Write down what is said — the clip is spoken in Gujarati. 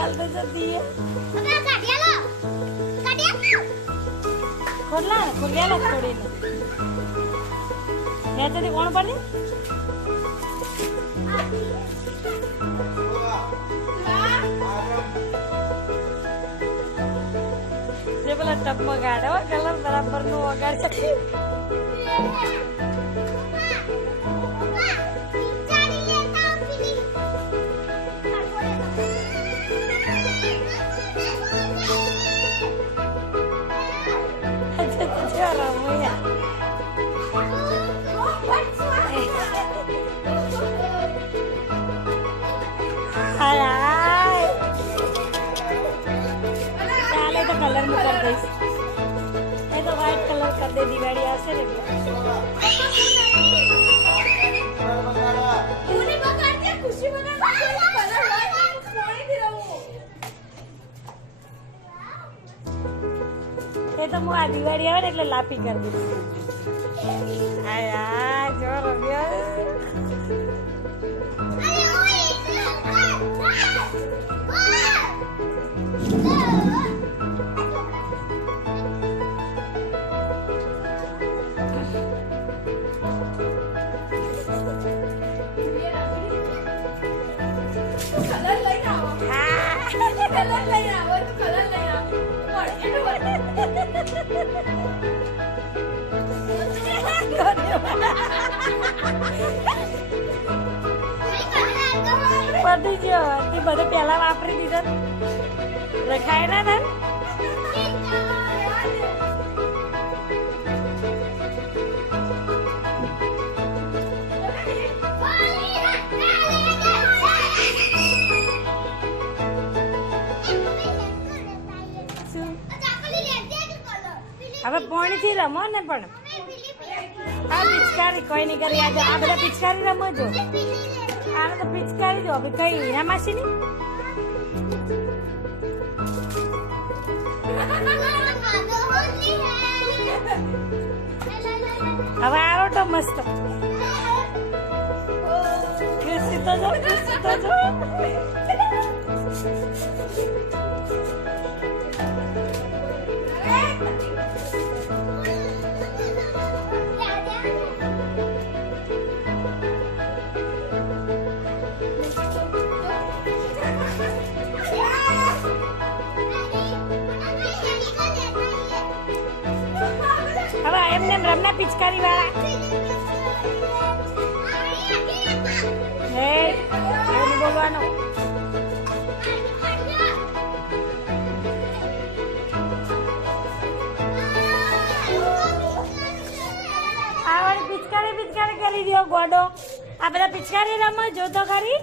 गाल तो जल्दी है अबे काटिया लो खोलना खोल गया थोड़ी ने तो कौन पड़ी ये बोला टप में गाड़ा हो कलर बराबर नो वगाड़ कलर में कर दे ये तो व्हाइट कलर कर दे दिवाली ऐसे रे तूने पकड़ के खुशी बना कलर व्हाइट छोड़ दे रहा हूं ये तो मु आ दिवाली આવે એટલે લાપી कर દે આયા જો રમ્યો अरे ओए कलर लेना वो तो कलर लेना પડી ગયો તે બધું પહેલા વાપરી દીધો રખાય ના ને હવે પાણીથી રમો ને પણ આ પિચકારી કોઈ નહીં કરી આજે આ બધા પિચકારી રમો છો આને તો પિચકારી જો હવે કઈ હીરા માસી ની હવે આરો તો મસ્ત ખુશી તો જો હવે એમને રમના પિચકારી વાળા હે એવું બોલવાનું આ વાળી પિચકારી કરી દો ગોડો આ બધા પિચકારી રમો જો તો ખરી